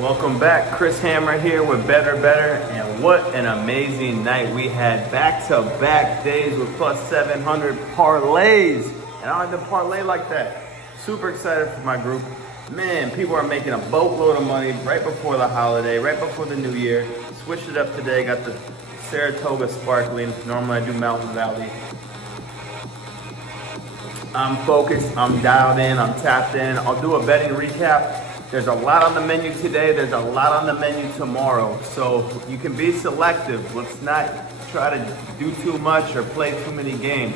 Welcome back, Chris Hammer here with Betr, and what an amazing night we had. Back-to-back days with plus 700 parlays, and I don't even parlay like that. Super excited for my group. Man, people are making a boatload of money right before the holiday, right before the new year. Switched it up today, got the Saratoga Sparkling. Normally I do Mountain Valley. I'm focused, I'm dialed in, I'm tapped in. I'll do a betting recap. There's a lot on the menu today, there's a lot on the menu tomorrow. So you can be selective. Let's not try to do too much or play too many games.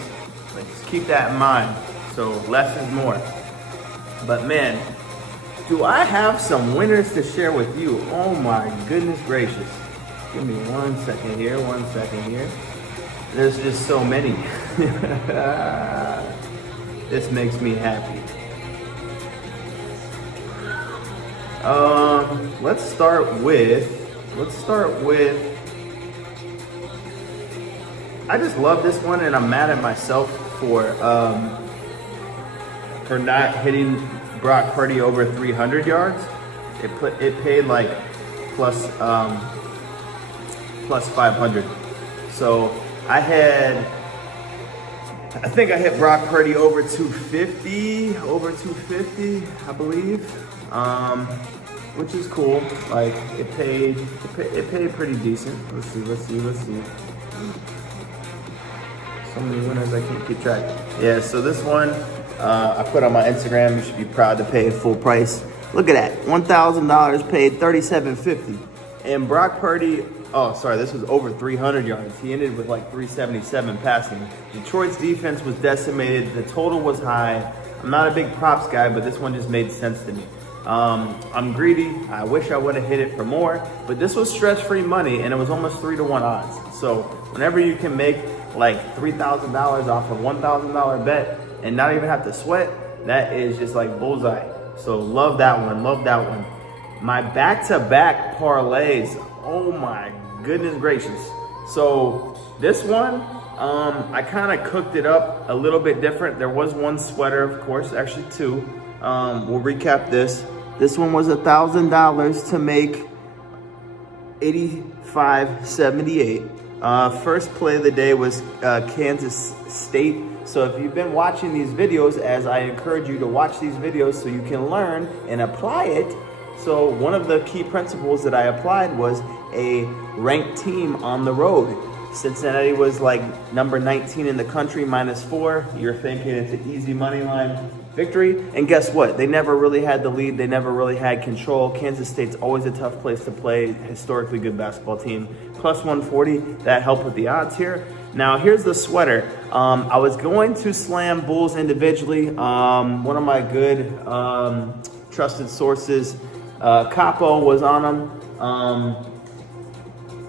But just keep that in mind. So less is more. But man, do I have some winners to share with you? Oh my goodness gracious. Give me 1 second here, 1 second here. There's just so many. This makes me happy. Let's start with, I just love this one and I'm mad at myself for not hitting Brock Purdy over 300 yards. It paid like plus 500. So I think I hit Brock Purdy over 250, I believe, which is cool. Like it paid pretty decent. Let's see. So many winners I can't keep track. Yeah, so this one I put on my Instagram. You should be proud to pay full price. Look at that, $1,000 paid $37.50, and Brock Purdy. Oh, sorry, this was over 300 yards. He ended with like 377 passing. Detroit's defense was decimated. The total was high. I'm not a big props guy, but this one just made sense to me. I'm greedy. I wish I would have hit it for more, but this was stress-free money, and it was almost 3-to-1 odds. So whenever you can make like $3,000 off a $1,000 bet and not even have to sweat, that is just like bullseye. So love that one. My back-to-back parlays. Oh my goodness gracious. So this one, I kind of cooked it up a little bit different. There was one sweater, of course, actually two. We'll recap this. This one was $1,000 to make 85.78. First play of the day was Kansas State. So if you've been watching these videos, as I encourage you to watch these videos so you can learn and apply it. So one of the key principles that I applied was a ranked team on the road. Cincinnati was like number 19 in the country, -4. You're thinking it's an easy money line victory. And guess what? They never really had the lead. They never really had control. Kansas State's always a tough place to play. Historically good basketball team. Plus 140, that helped with the odds here. Now here's the sweater. I was going to slam Bulls individually. One of my good trusted sources, Capo, was on them.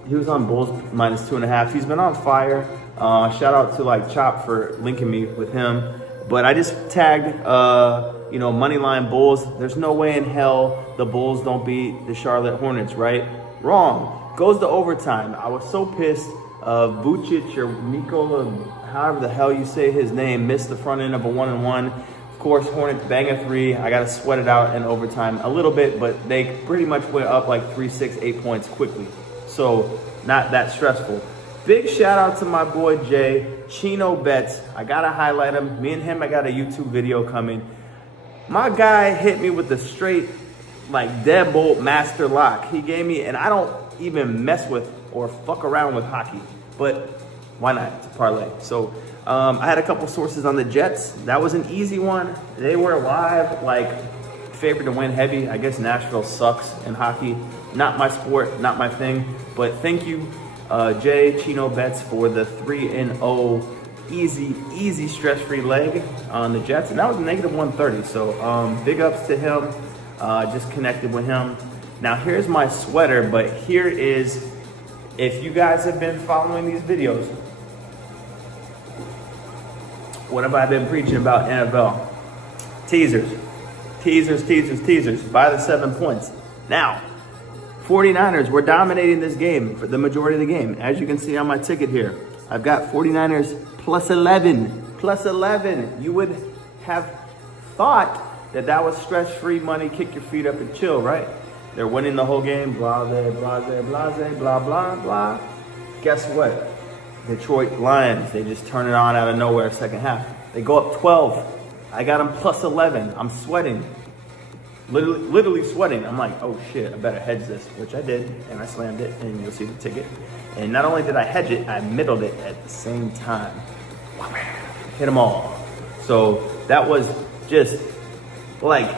He was on Bulls -2.5. He's been on fire. Shout out to like Chop for linking me with him. But I just tagged, Moneyline Bulls. There's no way in hell the Bulls don't beat the Charlotte Hornets, right? Wrong. Goes to overtime. I was so pissed. Vucic or Nikola, however the hell you say his name, missed the front end of a 1-and-1. Of course, Hornets bang a 3. I got to sweat it out in overtime a little bit, but they pretty much went up like 3, 6, 8 points quickly. So not that stressful. Big shout out to my boy Jay, Chino Bets. I got to highlight him. Me and him, I got a YouTube video coming. My guy hit me with the straight, like deadbolt master lock. He gave me, and I don't even mess with or fuck around with hockey, but why not? It's a parlay. So I had a couple sources on the Jets. That was an easy one. They were live, like favored to win heavy. I guess Nashville sucks in hockey. Not my sport, not my thing. But thank you, Jay Chino Bets, for the 3-0 easy stress-free leg on the Jets, and that was -130. So big ups to him. Just connected with him. Now here's my sweater, but here is, if you guys have been following these videos, what have I been preaching about NFL? Teasers. By the 7 points. Now, 49ers were dominating this game for the majority of the game. As you can see on my ticket here, I've got 49ers plus 11. You would have thought that was stress-free money, kick your feet up and chill, right? They're winning the whole game. Blase, blase, blase, blah, blah, blah. Guess what? Detroit Lions, they just turn it on out of nowhere second half. They go up 12. I got them plus 11. I'm sweating. Literally sweating. I'm like, oh shit, I better hedge this, which I did, and I slammed it, and you'll see the ticket. And not only did I hedge it, I middled it at the same time. Hit them all. So that was just like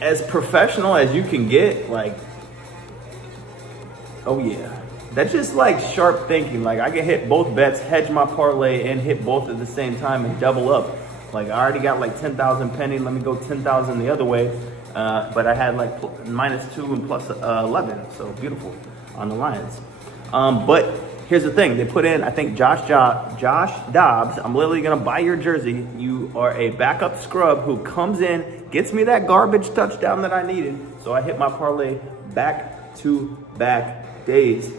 as professional as you can get. Like, oh yeah. That's just like sharp thinking. Like I can hit both bets, hedge my parlay, and hit both at the same time and double up. Like I already got like 10,000 pending. Let me go 10,000 the other way. But I had like -2 and plus 11. So beautiful on the Lions. But here's the thing. They put in, I think, Josh Dobbs. I'm literally going to buy your jersey. You are a backup scrub who comes in, gets me that garbage touchdown that I needed. So I hit my parlay back-to-back days.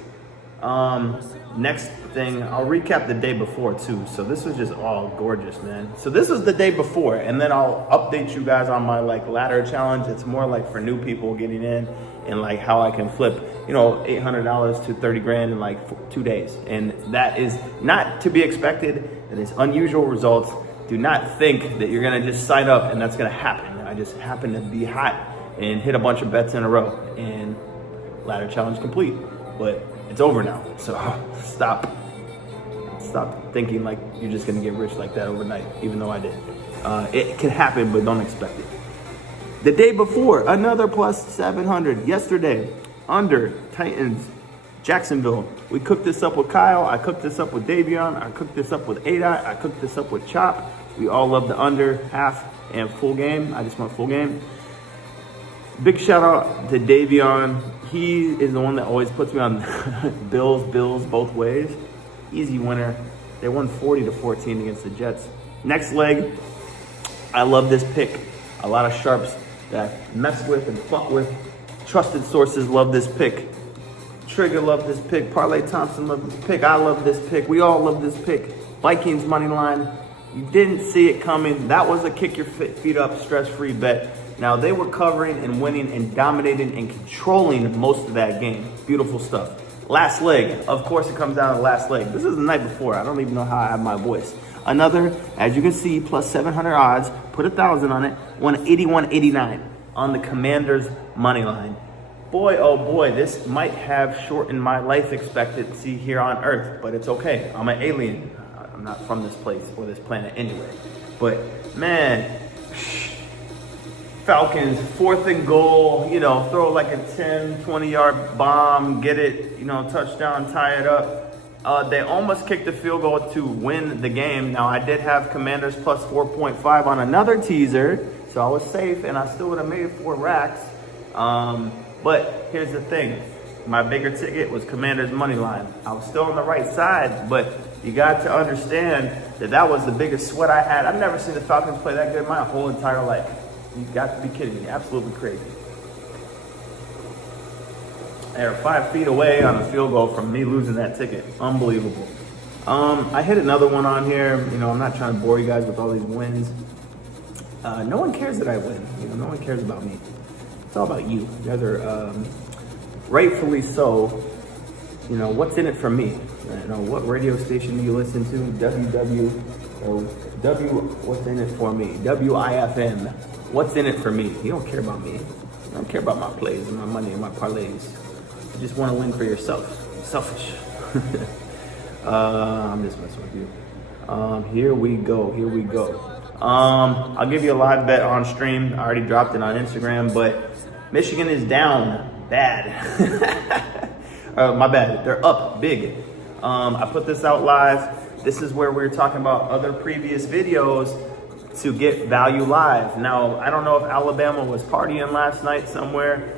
Next thing, I'll recap the day before too. So this was just all gorgeous, man. So this was the day before, and then I'll update you guys on my like ladder challenge. It's more like for new people getting in and like how I can flip, you know, $800 to 30 grand in like 2 days. And that is not to be expected. It is unusual results. Do not think that you're gonna just sign up and that's gonna happen. I just happened to be hot and hit a bunch of bets in a row and ladder challenge complete. But it's over now, so stop thinking like you're just gonna get rich like that overnight, even though I did. It can happen, but don't expect it. The day before, another plus 700. Yesterday, under Titans, Jacksonville. We cooked this up with Kyle. I cooked this up with Davion. I cooked this up with Adai. I cooked this up with Chop. We all love the under, half, and full game. I just went full game. Big shout out to Davion. He is the one that always puts me on Bills both ways. Easy winner. They won 40-14 against the Jets. Next leg, I love this pick. A lot of sharps that I mess with and fuck with. Trusted sources love this pick. Trigger love this pick. Parlay Thompson love this pick. I love this pick. We all love this pick. Vikings money line. You didn't see it coming. That was a kick your feet up, stress-free bet. Now, they were covering and winning and dominating and controlling most of that game. Beautiful stuff. Last leg. Of course, it comes down to the last leg. This is the night before. I don't even know how I have my voice. Another, as you can see, plus 700 odds. Put 1,000 on it. Won 81.89 on the Commanders money line. Boy, oh boy, this might have shortened my life expectancy here on Earth, but it's okay. I'm an alien. I'm not from this place or this planet anyway. But, man, Falcons, 4th and goal, you know, throw like a 10, 20-yard bomb, get it, you know, touchdown, tie it up. They almost kicked the field goal to win the game. Now, I did have Commanders plus 4.5 on another teaser, so I was safe, and I still would have made 4 racks. But here's the thing. My bigger ticket was Commanders money line. I was still on the right side, but you got to understand that that was the biggest sweat I had. I've never seen the Falcons play that good my whole entire life. You got to be kidding me. Absolutely crazy. They're 5 feet away on a field goal from me losing that ticket. Unbelievable. I hit another one on here. You know, I'm not trying to bore you guys with all these wins. No one cares that I win. You know, no one cares about me. It's all about you. You guys are rightfully so. You know, what's in it for me? You know, what radio station do you listen to? What's in it for me? WIFM. What's in it for me? You don't care about me. You don't care about my plays and my money and my parlays. You just want to win for yourself. Selfish. I'm just messing with you. Here we go. I'll give you a live bet on stream. I already dropped it on Instagram, but Michigan is down bad. My bad. They're up big. I put this out live. This is where we're talking about other previous videos to get value live. Now, I don't know if Alabama was partying last night somewhere.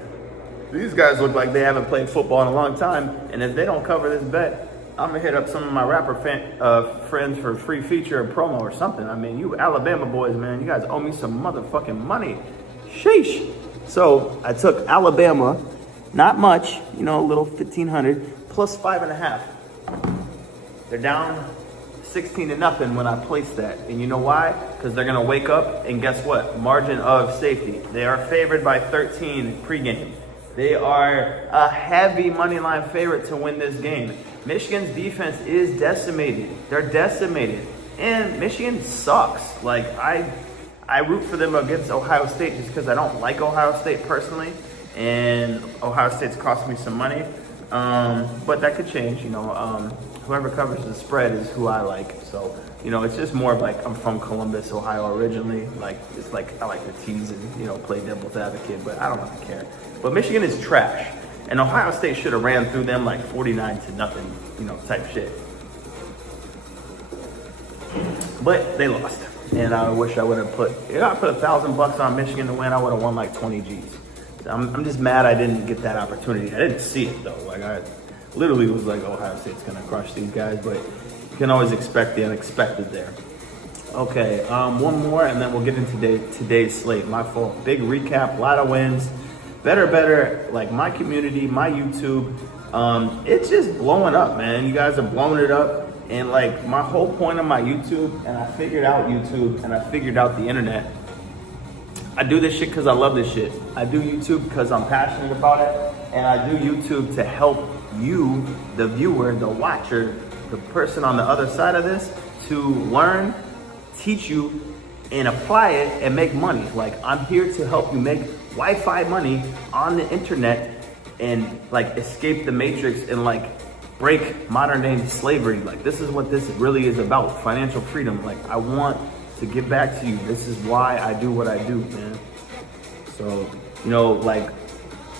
These guys look like they haven't played football in a long time. And if they don't cover this bet, I'm gonna hit up some of my rapper friends for a free feature or promo or something. I mean, you Alabama boys, man, you guys owe me some motherfucking money. Sheesh. So I took Alabama, not much, you know, a little 1,500 plus 5.5. They're down 16-0 when I place that. And you know why? Because they're gonna wake up and guess what? Margin of safety. They are favored by 13 pregame. They are a heavy money line favorite to win this game. Michigan's defense is decimated. They're decimated. And Michigan sucks. Like, I root for them against Ohio State just because I don't like Ohio State personally. And Ohio State's cost me some money. But that could change, whoever covers the spread is who I like. So, it's just more of like, I'm from Columbus, Ohio originally. Like, it's like, I like to tease and, play devil's advocate, but I don't really care. But Michigan is trash. And Ohio State should have ran through them like 49-0, type shit. But they lost. And I wish I would have put $1,000 on Michigan to win. I would have won like 20 G's. So I'm just mad I didn't get that opportunity. I didn't see it though. Like, I literally was like, Ohio State's gonna crush these guys, but you can always expect the unexpected there. Okay, one more and then we'll get into today's slate. My fault. Big recap, a lot of wins. Better, like my community, my YouTube, it's just blowing up, man. You guys are blowing it up. And like my whole point of my YouTube, and I figured out YouTube and I figured out the internet. I do this shit because I love this shit. I do YouTube because I'm passionate about it. And I do YouTube to help you, the viewer, the watcher, the person on the other side of this, to learn, teach you, and apply it and make money. Like, I'm here to help you make Wi-Fi money on the internet and like escape the matrix and like break modern day slavery. Like, this is what this really is about, financial freedom. Like, I want to give back to you. This is why I do what I do, man. So, like,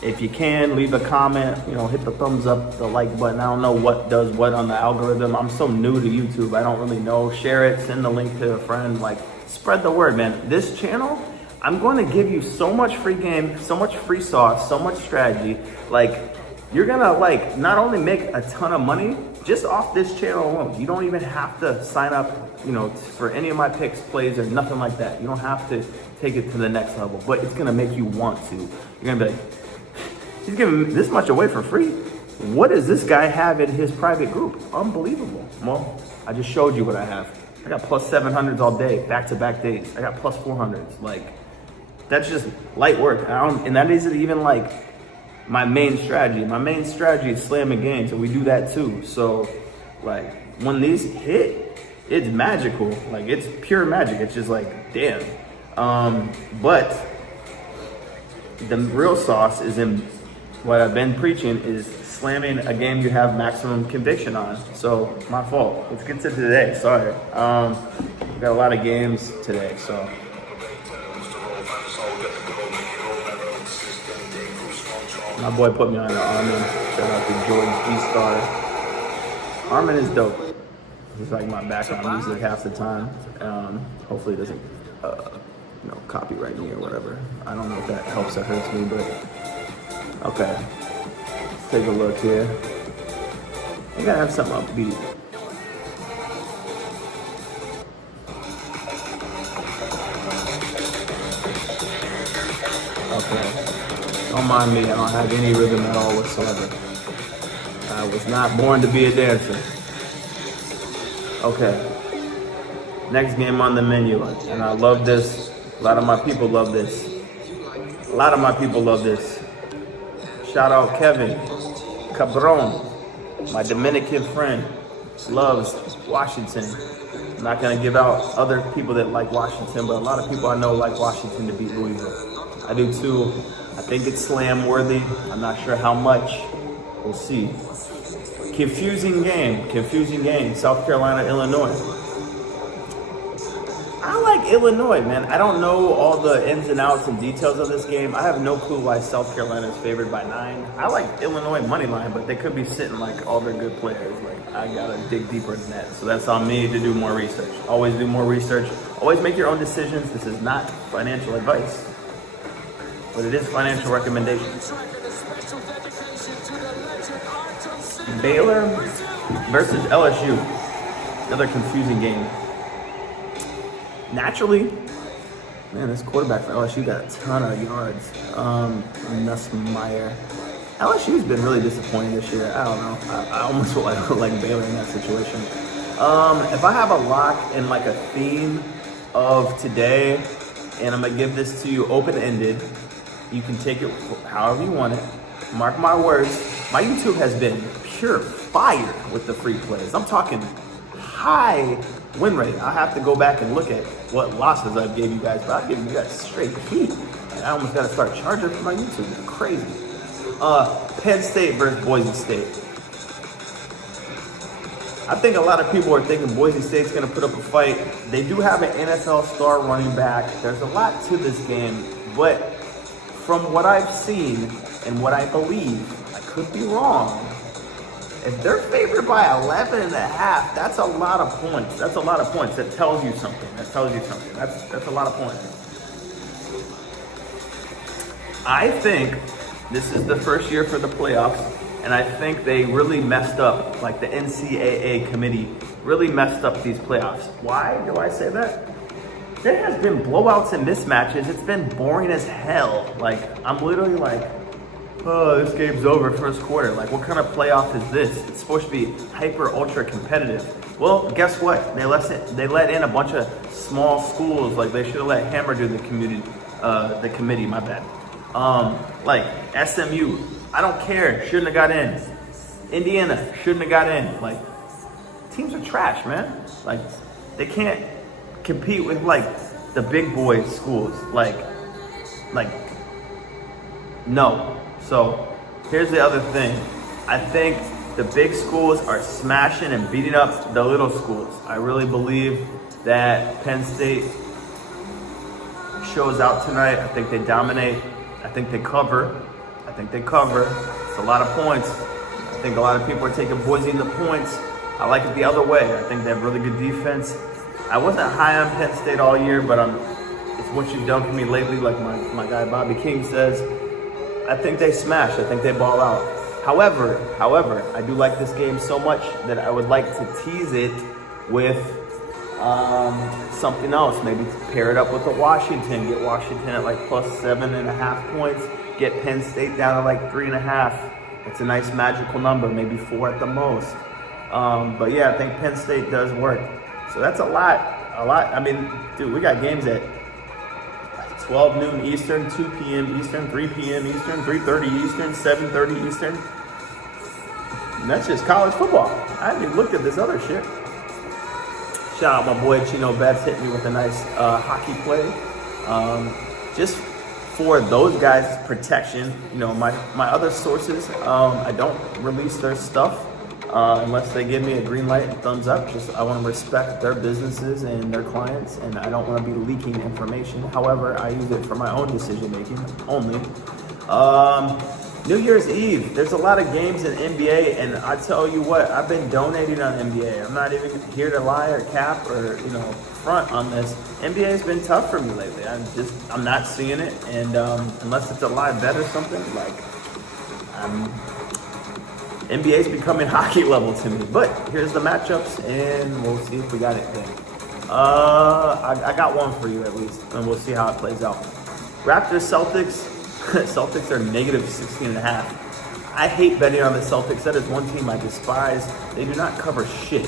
if you can, leave a comment, hit the thumbs up, the like button. I don't know what does what on the algorithm. I'm so new to YouTube. I don't really know. Share it, send the link to a friend, like, spread the word, man. This channel, I'm going to give you so much free game, so much free sauce, so much strategy. Like, you're gonna like not only make a ton of money just off this channel alone. You don't even have to sign up, for any of my picks, plays, or nothing like that. You don't have to take it to the next level, but it's gonna make you want to. You're gonna be like, he's giving this much away for free. What does this guy have in his private group? Unbelievable. Well, I just showed you what I have. I got plus 700s all day, back-to-back days. I got plus 400s. Like, that's just light work. And that isn't even like my main strategy. My main strategy is slamming games, and we do that too. So, like, when these hit, it's magical. Like, it's pure magic. It's just like, damn. But the real sauce is in what I've been preaching, is slamming a game you have maximum conviction on. So, my fault. Let's get to today. Sorry. We got a lot of games today, so. My boy put me on the Armin. Shout out to George G-Star. Armin is dope. He's like my background music half the time. Hopefully it doesn't, copyright me or whatever. I don't know if that helps or hurts me, but okay. Let's take a look here. I gotta have something upbeat. Okay. Don't mind me, I don't have any rhythm at all whatsoever. I was not born to be a dancer. Okay. Next game on the menu, and I love this. A lot of my people love this. Shout out Kevin Cabron, my Dominican friend, loves Washington. I'm not gonna give out other people that like Washington, but a lot of people I know like Washington to beat Louisville. I do too. I think it's slam worthy. I'm not sure how much. We'll see. Confusing game. South Carolina, Illinois. I like Illinois, man. I don't know all the ins and outs and details of this game. I have no clue why South Carolina is favored by 9. I like Illinois money line, but they could be sitting like all their good players. Like, I gotta dig deeper than that. So that's on me to do more research. Always do more research. Always make your own decisions. This is not financial advice, but it is financial recommendations. Baylor versus LSU. Another confusing game. Naturally, man, this quarterback for LSU got a ton of yards. Nussmeier. LSU's been really disappointing this year. I don't know. I almost feel like Baylor in that situation. If I have a lock and like a theme of today, and I'm gonna give this to you open-ended, you can take it however you want it. mark my words, my YouTube has been pure fire with the free plays. I'm talking high win rate. I have to go back and look at what losses I've gave you guys, but I've given you guys straight heat. And I almost got to start charging for my YouTube. It's crazy. Penn State versus Boise State. I think a lot of people are thinking Boise State's going to put up a fight. They do have an NFL star running back. There's a lot to this game, but from what I've seen and what I believe, I could be wrong. If they're favored by 11 and a half, that's a lot of points. That's a lot of points. That tells you something. That's a lot of points. I think this is the first year for the playoffs, and I think they really messed up, like the NCAA committee really messed up these playoffs. Why do I say that? There has been blowouts and mismatches. It's been boring as hell. Like, I'm literally like, oh, this game's over first quarter. Like, what kind of playoff is this? It's supposed to be hyper ultra competitive. Well, guess what? They let in a bunch of small schools. Like, they should have let Hammer do the committee, my bad. Like SMU, I don't care, shouldn't have got in. Indiana shouldn't have got in. Like, teams are trash, man. Like, they can't compete with like the big boy schools. Like no. So here's the other thing. I think the big schools are smashing and beating up the little schools. I really believe that Penn State shows out tonight. I think they dominate. I think they cover. It's a lot of points. I think a lot of people are taking Boise in the points. I like it the other way. I think they have really good defense. I wasn't high on Penn State all year, but it's what you've done for me lately, like my guy Bobby King says. I think they smash. I think they ball out. However, I do like this game so much that I would like to tease it with something else. Maybe pair it up with the Washington. Get Washington at like plus 7.5 points. Get Penn State down to like 3.5. It's a nice magical number, maybe 4 at the most. But yeah, I think Penn State does work. So that's a lot. I mean, dude, we got games at 12 noon Eastern, 2 p.m. Eastern, 3 p.m. Eastern, 3:30 Eastern, 7:30 Eastern. And that's just college football. I haven't even looked at this other shit. Shout out my boy Chino Betts, hit me with a nice hockey play. Just for those guys' protection, you know, my other sources, I don't release their stuff unless they give me a green light and thumbs up. Just I want to respect their businesses and their clients, and I don't want to be leaking information. However, I use it for my own decision making only. New Year's Eve, there's a lot of games in NBA, and I tell you what, I've been donating on NBA. I'm not even here to lie or cap or, front on this. NBA has been tough for me lately. I'm not seeing it, and unless it's a live bet or something, like, NBA's becoming hockey level to me. But here's the matchups, and we'll see if we got it then. I got one for you at least, and we'll see how it plays out. Raptors, Celtics. Celtics are negative 16.5. I hate betting on the Celtics. That is one team I despise. They do not cover shit.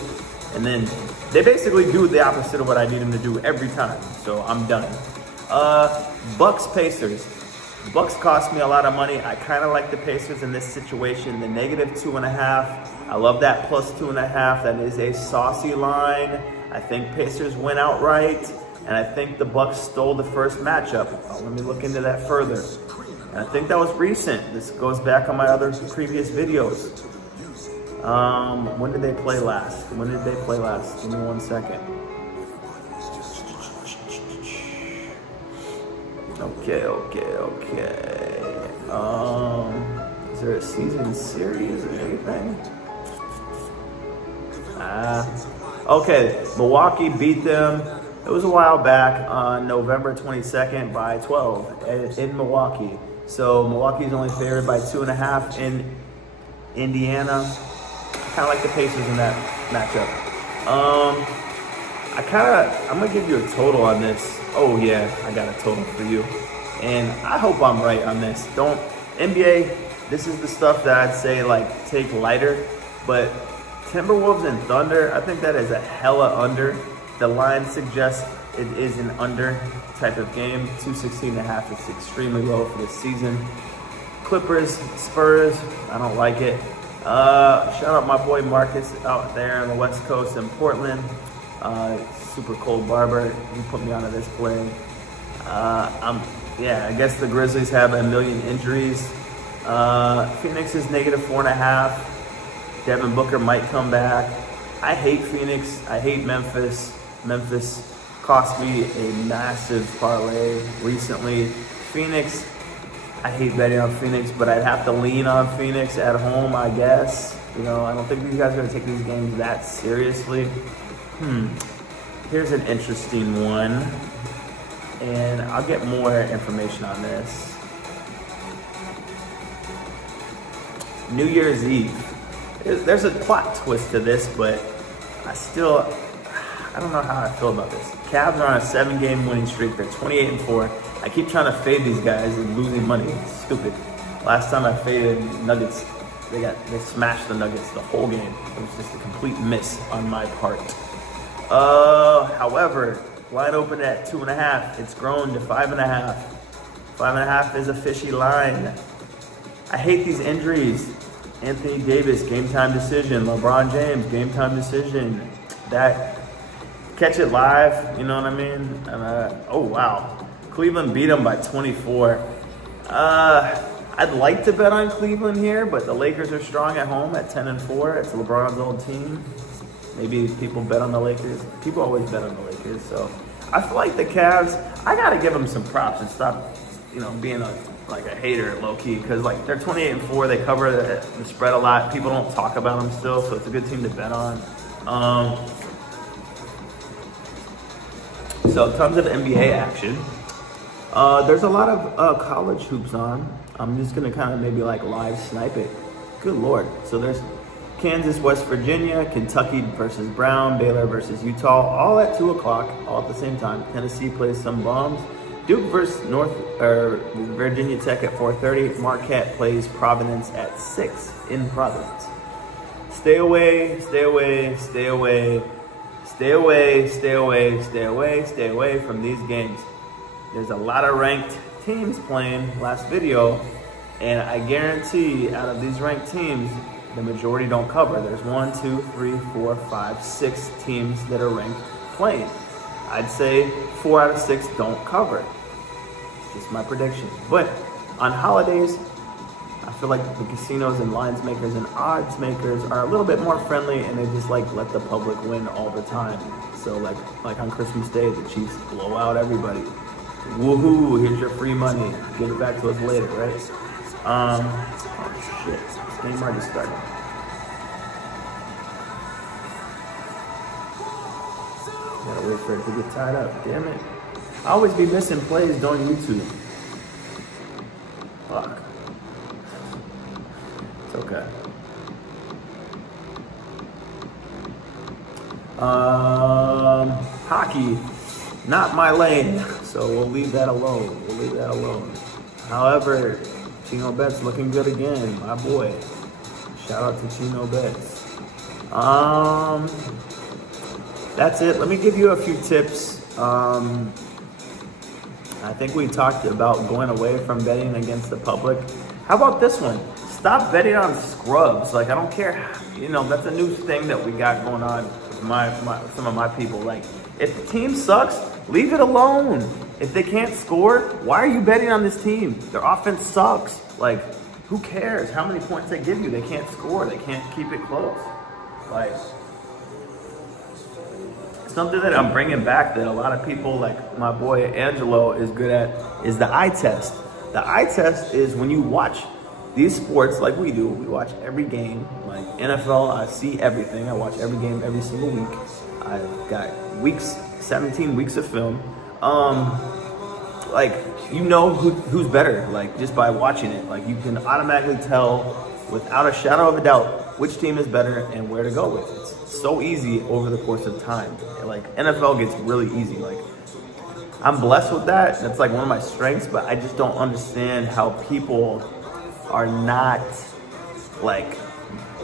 And then they basically do the opposite of what I need them to do every time. So I'm done. Bucks, Pacers. Bucks cost me a lot of money. I kind of like the Pacers in this situation. The negative 2.5. I love that plus 2.5. That is a saucy line. I think Pacers win outright. And I think the Bucks stole the first matchup. Let me look into that further. And I think that was recent. This goes back on my other previous videos. When did they play last? Give me 1 second. Okay. Is there a season series or anything? Okay, Milwaukee beat them. It was a while back on November 22nd by 12 in Milwaukee. So Milwaukee's only favored by 2.5 in Indiana. Kind of like the Pacers in that matchup. I'm gonna give you a total on this. Oh yeah, I got a total for you. And I hope I'm right on this. NBA, this is the stuff that I'd say like take lighter, but Timberwolves and Thunder, I think that is a hella under. The line suggests it is an under type of game. 216.5 is extremely low for this season. Clippers, Spurs, I don't like it. Shout out my boy Marcus out there on the West Coast in Portland. Super cold barber. He put me onto this play. I guess the Grizzlies have a million injuries. Phoenix is -4.5. Devin Booker might come back. I hate Phoenix. I hate Memphis. Memphis cost me a massive parlay recently. Phoenix, I hate betting on Phoenix, but I'd have to lean on Phoenix at home, I guess. I don't think these guys are going to take these games that seriously. Here's an interesting one, and I'll get more information on this. New Year's Eve. There's a plot twist to this, but I don't know how I feel about this. Cavs are on a 7-game winning streak. They're 28-4. I keep trying to fade these guys and losing money. It's stupid. Last time I faded Nuggets, they smashed the Nuggets the whole game. It was just a complete miss on my part. However, line opened at 2.5. It's grown to 5.5. 5.5 is a fishy line. I hate these injuries. Anthony Davis, game time decision. LeBron James, game time decision. Catch it live, you know what I mean? Oh wow, Cleveland beat them by 24. I'd like to bet on Cleveland here, but the Lakers are strong at home at 10-4. It's LeBron's old team. Maybe people bet on the Lakers. People always bet on the Lakers, so I feel like the Cavs, I gotta give them some props and stop, being a hater low key, because they're 28-4. They cover the spread a lot. People don't talk about them still, so it's a good team to bet on. So tons of NBA action. There's a lot of college hoops on. I'm just gonna kind of maybe live snipe it. Good Lord. So there's Kansas, West Virginia, Kentucky versus Brown, Baylor versus Utah, all at 2 o'clock, all at the same time. Tennessee plays some bums. Duke versus Virginia Tech at 4:30. Marquette plays Providence at 6 in Providence. Stay away, stay away, stay away. Stay away, stay away, stay away, stay away from these games. There's a lot of ranked teams playing last video, and I guarantee out of these ranked teams, the majority don't cover. There's 1, 2, 3, 4, 5, 6 teams that are ranked playing. I'd say 4 out of 6 don't cover. It's just my prediction. But on holidays, I feel like the casinos and lines makers and odds makers are a little bit more friendly, and they just let the public win all the time. So like on Christmas Day, the Chiefs blow out everybody. Woohoo, here's your free money. Give it back to us later, right? Oh shit, this game already started. Gotta wait for it to get tied up, damn it. I always be missing plays during YouTube. Fuck. It's okay. Hockey, not my lane, so we'll leave that alone. However, Chino Bet's looking good again, my boy. Shout out to Chino Bets. That's it. Let me give you a few tips. I think we talked about going away from betting against the public. How about this one? Stop betting on scrubs. I don't care. That's a new thing that we got going on with some of my people. If the team sucks, leave it alone. If they can't score, why are you betting on this team? Their offense sucks. Who cares how many points they give you? They can't score. They can't keep it close. Something that I'm bringing back that a lot of people, like my boy Angelo, is good at is the eye test. The eye test is when you watch these sports like we do. We watch every game. Like NFL, I see everything. I watch every game every single week. I've got 17 weeks of film. Who's better, just by watching it. You can automatically tell without a shadow of a doubt which team is better and where to go with. It's so easy over the course of time. NFL gets really easy. I'm blessed with that. That's one of my strengths, but I just don't understand how people are not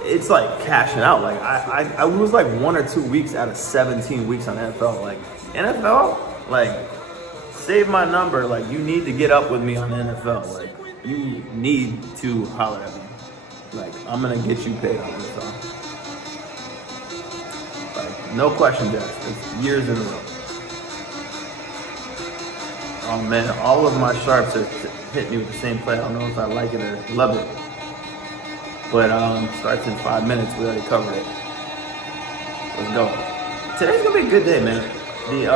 it's cashing out. I lose 1 or 2 weeks out of 17 weeks on NFL. NFL, save my number. You need to get up with me on the NFL. you need to holler at me. Like, I'm gonna get you paid on this song. Like, no questions asked. It's years in a row. Oh man, all of my sharps are hitting me with the same play. I don't know if I like it or love it. But starts in 5 minutes. We already covered it. Let's go. Today's gonna be a good day, man. The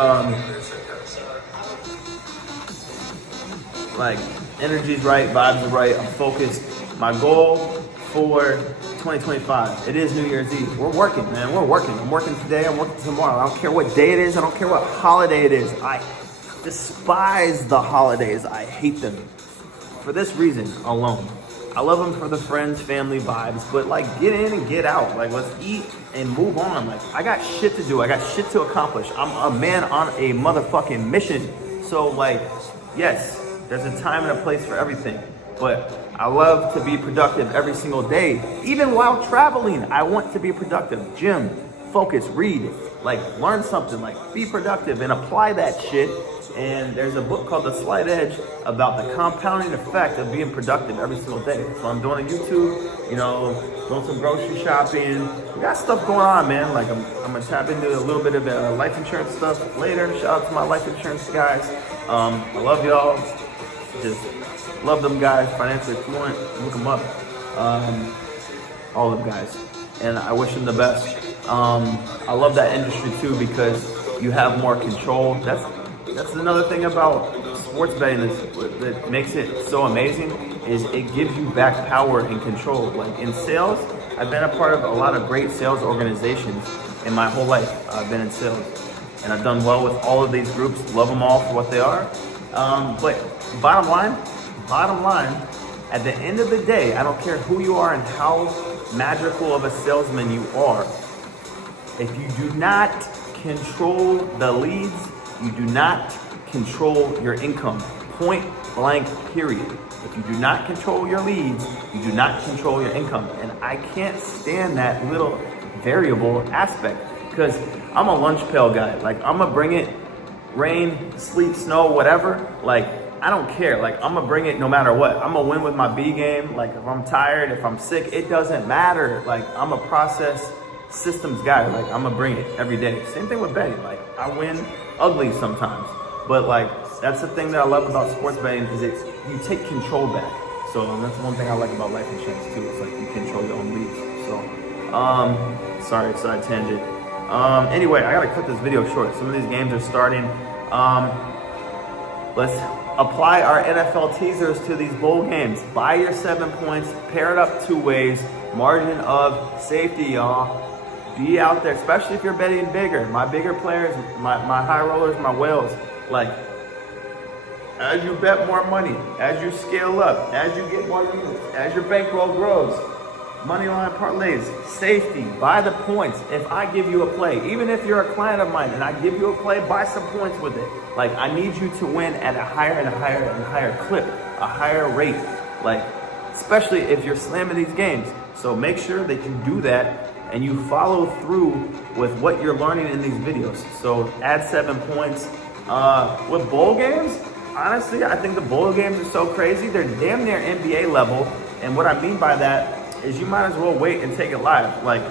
like energy's right, vibes are right. I'm focused. My goal for 2025. It is New Year's Eve. We're working, man. We're working. I'm working today. I'm working tomorrow. I don't care what day it is. I don't care what holiday it is. I despise the holidays. I hate them for this reason alone. I love them for the friends, family vibes, but like get in and get out. Like let's eat and move on. Like I got shit to do. I got shit to accomplish. I'm a man on a motherfucking mission. So like, yes, there's a time and a place for everything, but I love to be productive every single day. Even while traveling, I want to be productive. Gym, focus, read, like learn something, like be productive and apply that shit. And there's a book called The Slight Edge about the compounding effect of being productive every single day. So I'm doing a YouTube, you know, doing some grocery shopping. We got stuff going on, man. Like I'm gonna tap into a little bit of life insurance stuff later. Shout out to my life insurance guys. I love y'all. Just love them guys. Financially fluent. Look them up. All of them guys. And I wish them the best. I love that industry too because you have more control. That's another thing about sports betting that makes it so amazing is it gives you back power and control. Like in sales, I've been a part of a lot of great sales organizations in my whole life. I've been in sales and I've done well with all of these groups, love them all for what they are. But bottom line, at the end of the day, I don't care who you are and how magical of a salesman you are. If you do not control the leads, you do not control your income. Point blank, period. If you do not control your leads, you do not control your income. And I can't stand that little variable aspect because I'm a lunch pail guy. Like I'm gonna bring it, rain, sleet, snow, whatever. Like I don't care. Like I'm gonna bring it no matter what. I'm gonna win with my B game. Like if I'm tired, if I'm sick, it doesn't matter. Like I'm a process systems guy. Like I'm gonna bring it every day. Same thing with betting. Like I win ugly sometimes, but like that's the thing that I love about sports betting is you take control back. So that's one thing I like about life insurance too. It's like you control your own leads. So sorry, side tangent. Anyway, I gotta cut this video short. Some of these games are starting. Let's apply our NFL teasers to these bowl games. Buy your 7 points, pair it up 2 ways, margin of safety, y'all. Be out there, especially if you're betting bigger. My bigger players, my high rollers, my whales. Like, as you bet more money, as you scale up, as you get more units, as your bankroll grows, money line parlays, safety, buy the points. If I give you a play, even if you're a client of mine and I give you a play, buy some points with it. Like, I need you to win at a higher and higher and higher clip, a higher rate. Like, especially if you're slamming these games. So make sure that you do that and you follow through with what you're learning in these videos. So add 7 points. With bowl games, honestly, I think the bowl games are so crazy. They're damn near NBA level. And what I mean by that is you might as well wait and take it live. Like,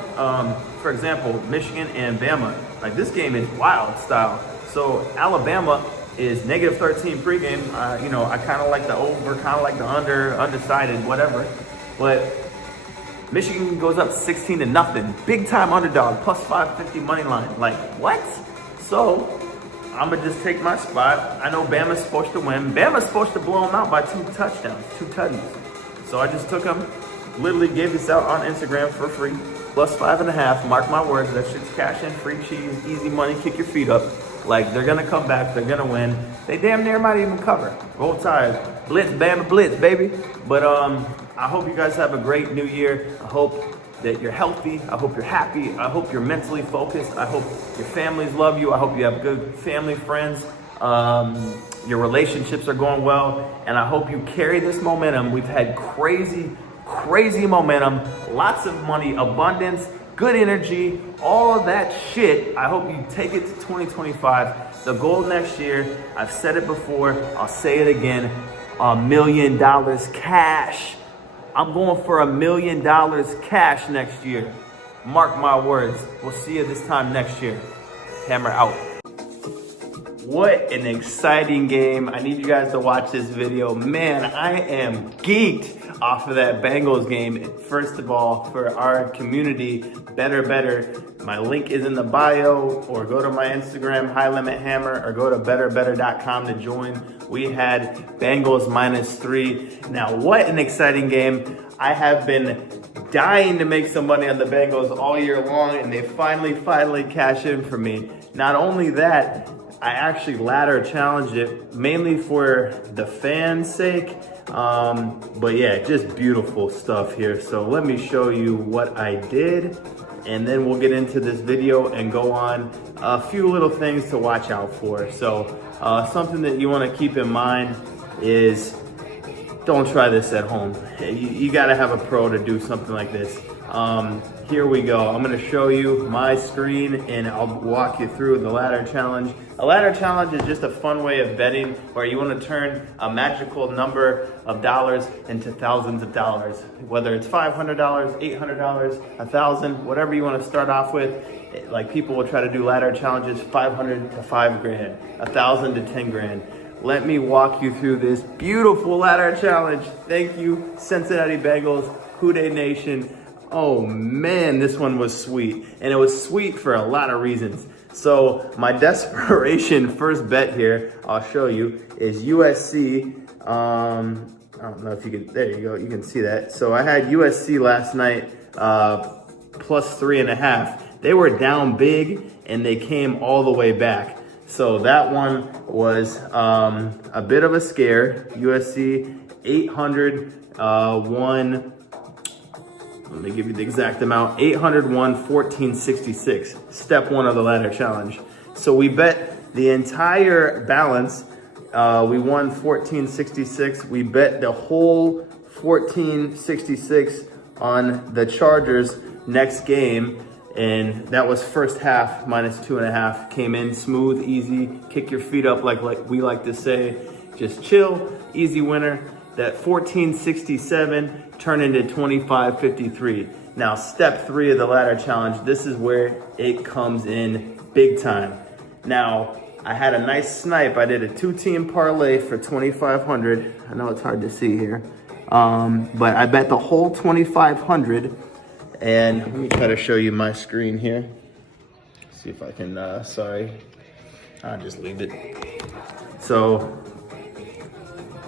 for example, Michigan and Bama. Like this game is wild style. So Alabama is -13 pregame. You know, I kind of like the over, kind of like the under, undecided, whatever. But Michigan goes up 16-0, big time underdog, plus 550 money line. Like what? So I'm gonna just take my spot. I know Bama's supposed to win. Bama's supposed to blow them out by 2 touchdowns, 2 tutties. So I just took them, literally gave this out on Instagram for free. Plus 5.5, mark my words, that shit's cash in, free cheese, easy money, kick your feet up. Like they're gonna come back, they're gonna win. They damn near might even cover. Roll Tide, blitz, Bama, blitz, baby. But I hope you guys have a great new year. I hope that you're healthy. I hope you're happy. I hope you're mentally focused. I hope your families love you. I hope you have good family, friends. Your relationships are going well. And I hope you carry this momentum. We've had crazy momentum, lots of money, abundance, good energy, all of that shit. I hope you take it to 2025. The goal next year, I've said it before, I'll say it again, $1 million cash. I'm going for $1 million cash next year. Mark my words. We'll see you this time next year. Hammer out. What an exciting game. I need you guys to watch this video. Man, I am geeked off of that Bengals game. First of all, for our community, Betr. My link is in the bio, or go to my Instagram, High Limit Hammer, or go to betterbetter.com to join. We had Bengals -3. Now, what an exciting game. I have been dying to make some money on the Bengals all year long, and they finally cashed in for me. Not only that, I actually ladder challenged it mainly for the fans' sake. But yeah, just beautiful stuff here. So let me show you what I did, and then we'll get into this video and go on a few little things to watch out for. So something that you want to keep in mind is don't try this at home. You got to have a pro to do something like this. Here we go. I'm going to show you my screen and I'll walk you through the ladder challenge. A ladder challenge is just a fun way of betting where you want to turn a magical number of dollars into thousands of dollars. Whether it's $500, $800, $1,000, whatever you want to start off with. Like people will try to do ladder challenges, 500 to 5 grand, 1,000 to 10 grand. Let me walk you through this beautiful ladder challenge. Thank you, Cincinnati Bengals, Houday Nation. Oh man, this one was sweet. And it was sweet for a lot of reasons. So my desperation first bet here, I'll show you, is USC. I don't know if you can, there you go, you can see that. So I had USC last night, +3.5. They were down big and they came all the way back. So that one was a bit of a scare. USC 800 won. Let me give you the exact amount. 801 1466. Step 1 of the ladder challenge. So we bet the entire balance. We won 1466. We bet the whole 1466 on the Chargers next game. And that was first half -2.5. Came in smooth, easy. Kick your feet up like we like to say. Just chill, easy winner. That 1467 turned into 2553. Now, step 3 of the ladder challenge. This is where it comes in big time. Now, I had a nice snipe. I did a 2-team parlay for 2,500. I know it's hard to see here, but I bet the whole 2,500. And let me try to show you my screen here. See if I can, sorry. I'll just leave it. So,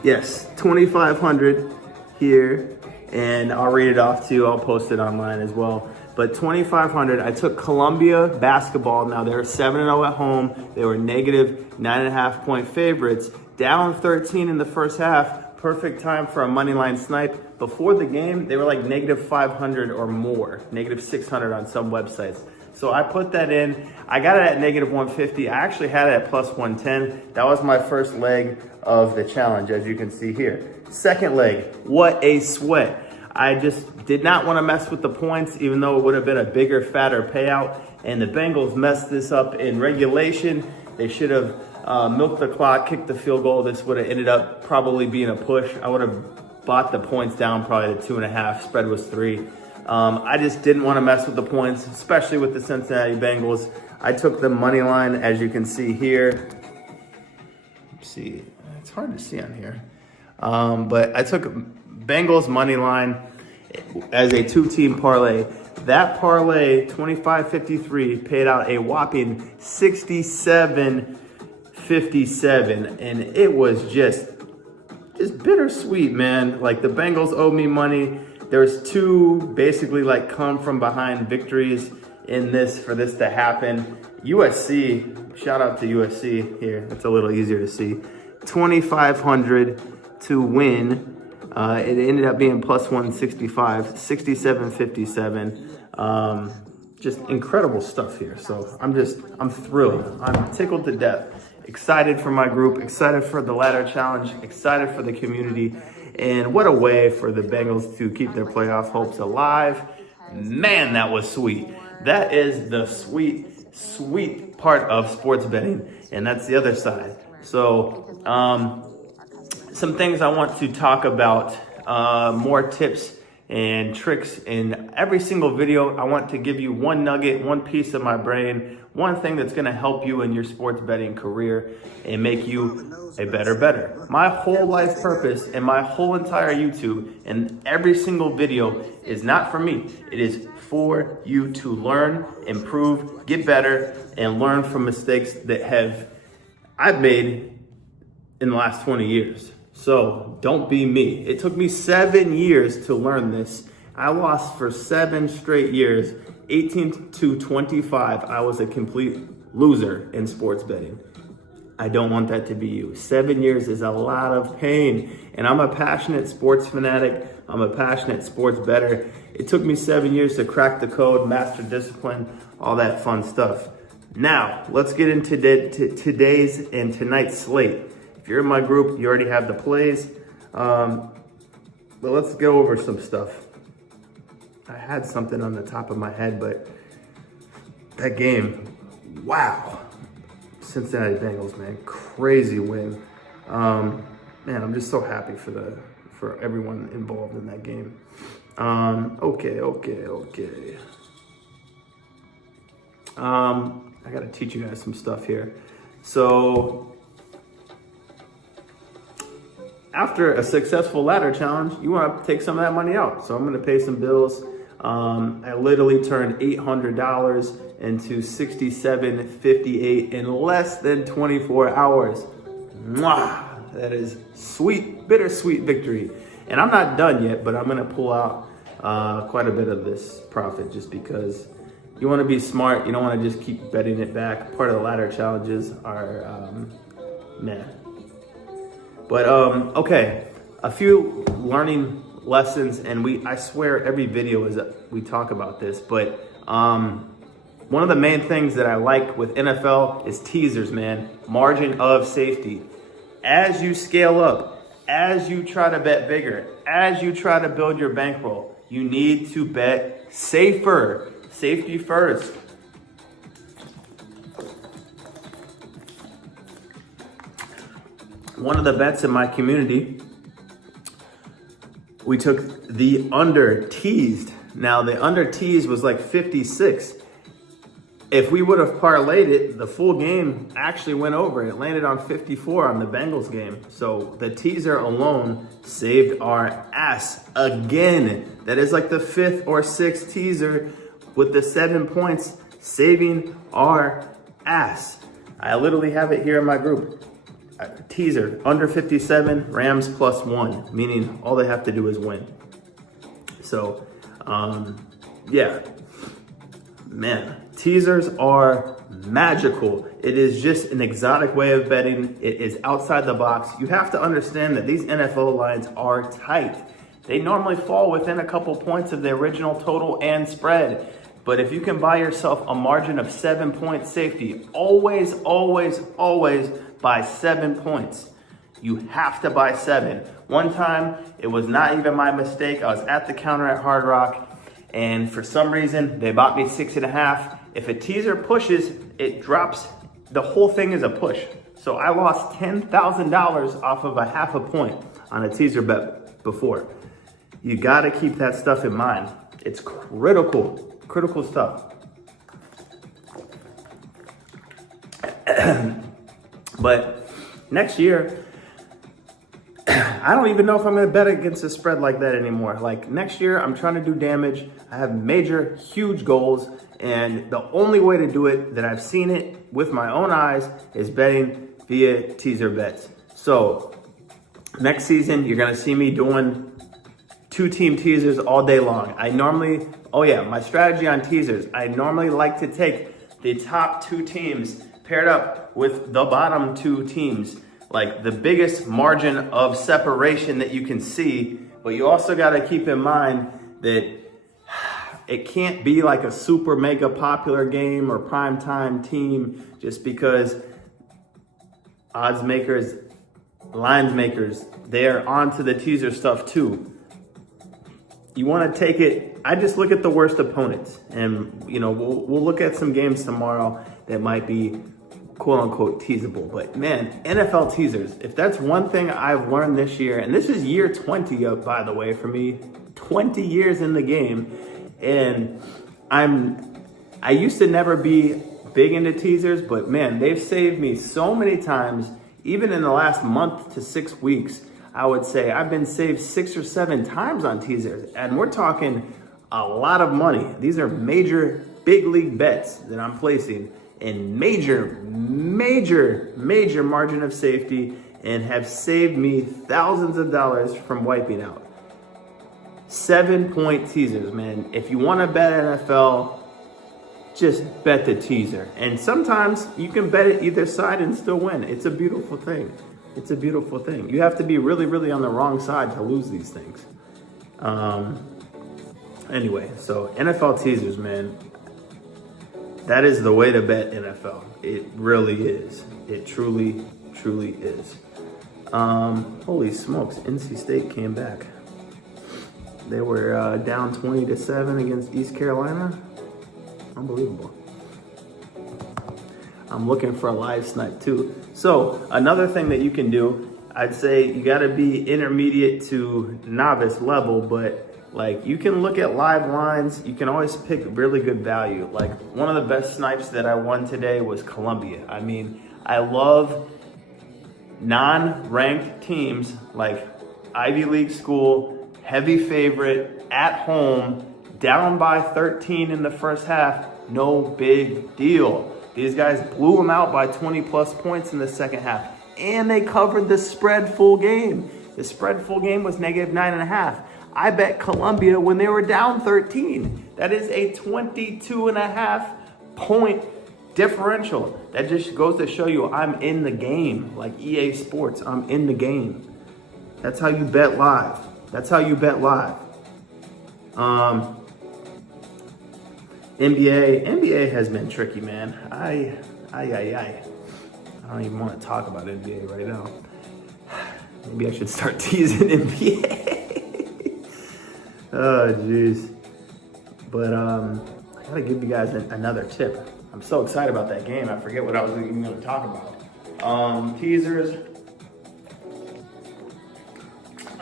yes, 2,500 here. And I'll read it off to you. I'll post it online as well. But 2,500, I took Columbia basketball. Now they're 7-0 at home. They were negative 9.5 point favorites. Down 13 in the first half. Perfect time for a money line snipe. Before the game, they were like negative 500 or more, negative 600 on some websites. So I put that in. I got it at negative 150. I actually had it at plus 110. That was my first leg of the challenge, as you can see here. Second leg, what a sweat. I just did not want to mess with the points, even though it would have been a bigger, fatter payout. And the Bengals messed this up in regulation. They should have milked the clock, kicked the field goal. This would have ended up probably being a push. I would have bought the points down probably to 2.5. Spread was 3. I just didn't want to mess with the points, especially with the Cincinnati Bengals. I took the money line, as you can see here. Let's see, it's hard to see on here. But I took Bengals money line as a 2-team parlay. That parlay, 2553, paid out a whopping 67.57, and it was just bittersweet, man. Like, the Bengals owed me money. There's 2 basically like come from behind victories in this for this to happen. USC, shout out to USC here. It's a little easier to see. 2,500 to win. It ended up being plus 165, 67.57. Just incredible stuff here. So I'm thrilled. I'm tickled to death. Excited for my group, excited for the ladder challenge, excited for the community. And what a way for the Bengals to keep their playoff hopes alive. Man, that was sweet. That is the sweet part of sports betting. And that's the other side. So, some things I want to talk about, more tips and tricks in every single video. I want to give you one nugget, one piece of my brain, one thing that's gonna help you in your sports betting career and make you a better. My whole life purpose and my whole entire YouTube and every single video is not for me. It is for you to learn, improve, get better, and learn from mistakes that I've made in the last 20 years. So don't be me. It took me 7 years to learn this. I lost for 7 straight years. 18 to 25, I was a complete loser in sports betting. I don't want that to be you. 7 years is a lot of pain. And I'm a passionate sports fanatic. I'm a passionate sports bettor. It took me 7 years to crack the code, master discipline, all that fun stuff. Now, let's get into today's and tonight's slate. If you're in my group, you already have the plays. But let's go over some stuff. I had something on the top of my head, but that game, wow. Cincinnati Bengals, man, crazy win. Man, I'm just so happy for everyone involved in that game. Okay. I gotta teach you guys some stuff here. So, after a successful ladder challenge, you want to take some of that money out. So I'm going to pay some bills. I literally turned $800 into $67.58 in less than 24 hours. Mwah! That is sweet, bittersweet victory. And I'm not done yet, but I'm going to pull out quite a bit of this profit just because you want to be smart. You don't want to just keep betting it back. Part of the ladder challenges are, man. But, okay, a few learning lessons, and I swear every video we talk about this, but one of the main things that I like with NFL is teasers, man. Margin of safety. As you scale up, as you try to bet bigger, as you try to build your bankroll, you need to bet safer. Safety first. One of the bets in my community, we took the under teased. Now the under teased was like 56. If we would have parlayed it, the full game actually went over. It landed on 54 on the Bengals game. So the teaser alone saved our ass again. That is like the 5th or 6th teaser with the 7 points saving our ass. I literally have it here in my group. Teaser, under 57, Rams +1, meaning all they have to do is win. So, yeah, man, teasers are magical. It is just an exotic way of betting. It is outside the box. You have to understand that these NFL lines are tight. They normally fall within a couple points of the original total and spread. But if you can buy yourself a margin of 7 point safety, always buy 7 points. You have to buy 7. One time, it was not even my mistake. I was at the counter at Hard Rock, and for some reason, they bought me 6.5. If a teaser pushes, it drops. The whole thing is a push. So I lost $10,000 off of a half a point on a teaser bet before. You gotta keep that stuff in mind. It's critical stuff. But next year, I don't even know if I'm going to bet against a spread like that anymore. Like next year, I'm trying to do damage. I have major, huge goals. And the only way to do it that I've seen it with my own eyes is betting via teaser bets. So next season, you're going to see me doing 2-team teasers all day long. My strategy on teasers, I normally like to take the top 2 teams paired up with the bottom 2 teams, like the biggest margin of separation that you can see. But you also got to keep in mind that it can't be like a super mega popular game or primetime team just because odds makers, lines makers, they're onto the teaser stuff too. You want to take it, I just look at the worst opponents, and we'll look at some games tomorrow that might be quote unquote teasable. But man, NFL teasers, if that's one thing I've learned this year, and this is year 20 of, by the way, for me, 20 years in the game. And I used to never be big into teasers, but man, they've saved me so many times. Even in the last month to 6 weeks, I would say I've been saved 6 or 7 times on teasers. And we're talking a lot of money. These are major big league bets that I'm placing in major margin of safety and have saved me thousands of dollars from wiping out. 7-point teasers, man. If you want to bet NFL, just bet the teaser. And sometimes you can bet it either side and still win. It's a beautiful thing. It's a beautiful thing. You have to be really on the wrong side to lose these things. Anyway, so NFL teasers, man. That is the way to bet NFL. It really is. It truly is. Holy smokes, NC State came back. They were down 20-7 against East Carolina. Unbelievable. I'm looking for a live snipe too. So another thing that you can do, I'd say you gotta be intermediate to novice level, but like you can look at live lines. You can always pick really good value. Like one of the best snipes that I won today was Columbia. I mean, I love non-ranked teams like Ivy League school, heavy favorite, at home, down by 13 in the first half, no big deal. These guys blew them out by 20 plus points in the second half. And they covered the spread full game. The spread full game was -9.5. I bet Columbia when they were down 13. That is a 22.5 point differential. That just goes to show you I'm in the game. Like EA Sports, I'm in the game. That's how you bet live. That's how you bet live. NBA has been tricky, man. I don't even want to talk about NBA right now. Maybe I should start teasing NBA. Oh, jeez. But I gotta give you guys another tip. I'm so excited about that game. I forget what I was even gonna talk about. Teasers.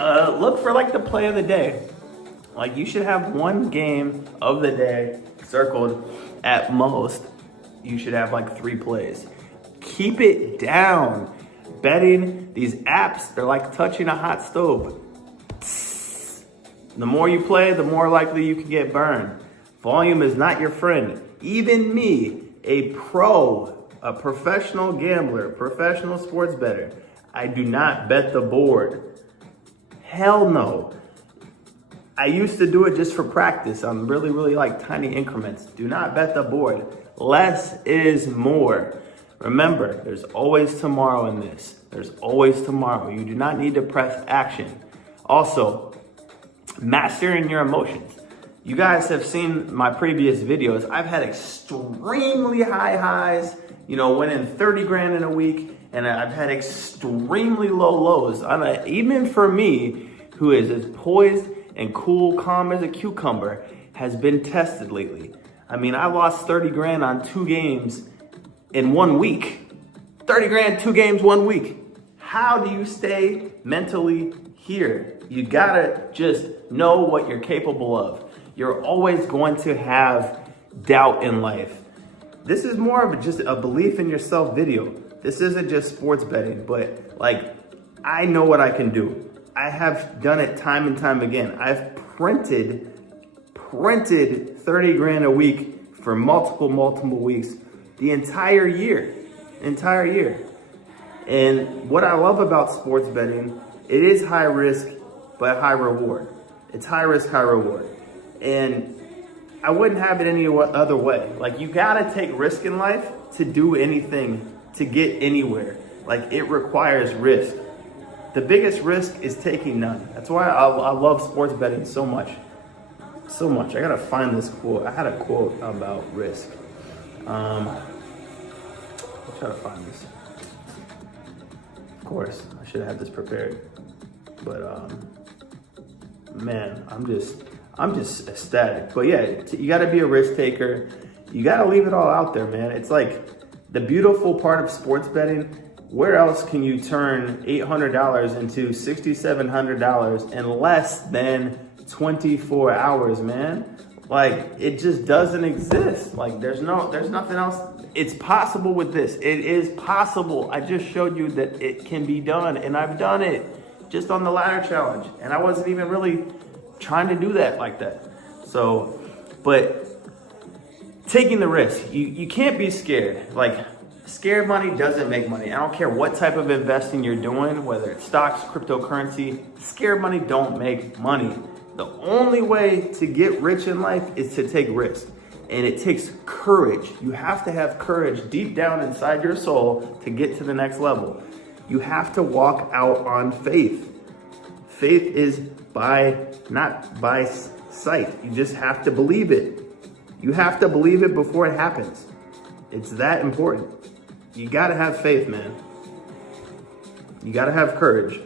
Look for like the play of the day. Like you should have one game of the day circled at most. You should have like 3 plays. Keep it down. Betting, these apps, they're like touching a hot stove. The more you play, the more likely you can get burned. Volume is not your friend. Even me, a professional gambler, professional sports bettor, I do not bet the board. Hell no. I used to do it just for practice on really like tiny increments. Do not bet the board. Less is more. Remember, there's always tomorrow in this. There's always tomorrow. You do not need to press action. Also, mastering your emotions. You guys have seen my previous videos. I've had extremely high highs, winning 30 grand in a week, and I've had extremely low lows. Even for me, who is as poised and cool, calm as a cucumber, has been tested lately. I mean, I lost 30 grand on 2 games in 1 week. 30 grand, 2 games, 1 week. How do you stay mentally here? You gotta just know what you're capable of. You're always going to have doubt in life. This is more of just a belief in yourself video. This isn't just sports betting, but like, I know what I can do. I have done it time and time again. I've printed 30 grand a week for multiple weeks, the entire year. And what I love about sports betting, it is high risk, but high reward. It's high risk, high reward. And I wouldn't have it any other way. Like, you gotta take risk in life to do anything, to get anywhere. Like, it requires risk. The biggest risk is taking none. That's why I love sports betting so much. So much. I gotta find this quote. I had a quote about risk. I'll try to find this. Of course, I should have had this prepared. But man, I'm just ecstatic. But yeah, you gotta be a risk taker. You gotta leave it all out there, man. It's like The beautiful part of sports betting, where else can you turn $800 into $6,700 in less than 24 hours, man? Like, it just doesn't exist. Like, there's nothing else. It's possible with this. It is possible. I just showed you that it can be done, and I've done it just on the ladder challenge. And I wasn't even really trying to do that like that. So, but taking the risk, you can't be scared. Like, scared money doesn't make money. I don't care what type of investing you're doing, whether it's stocks, cryptocurrency, scared money don't make money. The only way to get rich in life is to take risks. And it takes courage. You have to have courage deep down inside your soul to get to the next level. You have to walk out on faith. Faith is not by sight. You just have to believe it. You have to believe it before it happens. It's that important. You gotta have faith, man. You gotta have courage.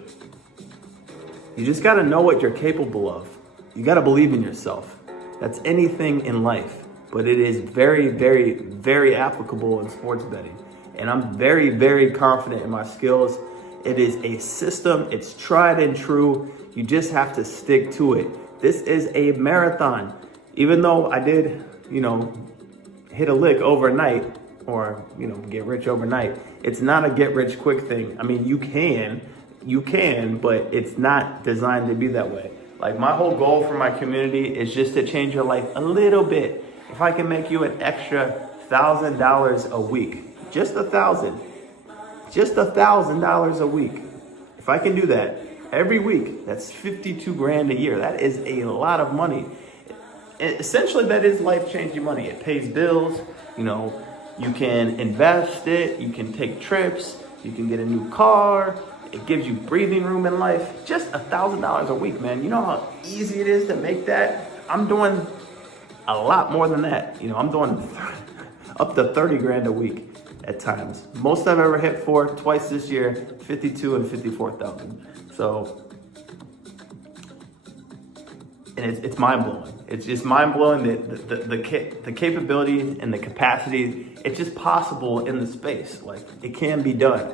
You just gotta know what you're capable of. You gotta believe in yourself. That's anything in life. But it is very, very, very applicable in sports betting. And I'm very, very confident in my skills. It is a system. It's tried and true. You just have to stick to it. This is a marathon. Even though I did, hit a lick overnight or, get rich overnight, it's not a get rich quick thing. I mean, you can, but it's not designed to be that way. Like, my whole goal for my community is just to change your life a little bit. If I can make you an extra $1,000 a week, just $1,000 a week. If I can do that every week, that's 52 grand a year. That is a lot of money. Essentially, that is life-changing money. It pays bills. You can invest it. You can take trips. You can get a new car. It gives you breathing room in life. Just $1,000 a week, man. You know how easy it is to make that? I'm doing a lot more than that. I'm doing up to 30 grand a week at times. Most I've ever hit for twice this year, 52 and 54,000. So, and it's mind blowing. It's just mind blowing the capability and the capacity. It's just possible in the space. Like, it can be done.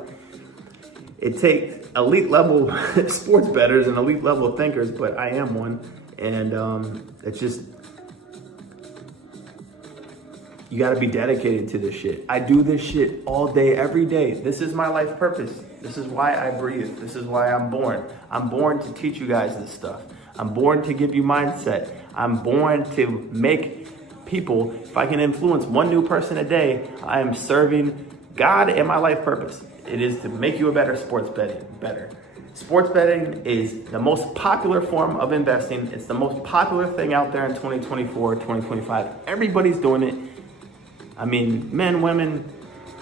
It takes elite level sports bettors and elite level thinkers, but I am one. And it's just, you gotta be dedicated to this shit. I do this shit all day, every day. This is my life purpose. This is why I breathe. This is why I'm born. I'm born to teach you guys this stuff. I'm born to give you mindset. I'm born to make people, if I can influence one new person a day, I am serving God and my life purpose. It is to make you a better sports better. Sports betting is the most popular form of investing. It's the most popular thing out there in 2024, 2025. Everybody's doing it. I mean, men, women,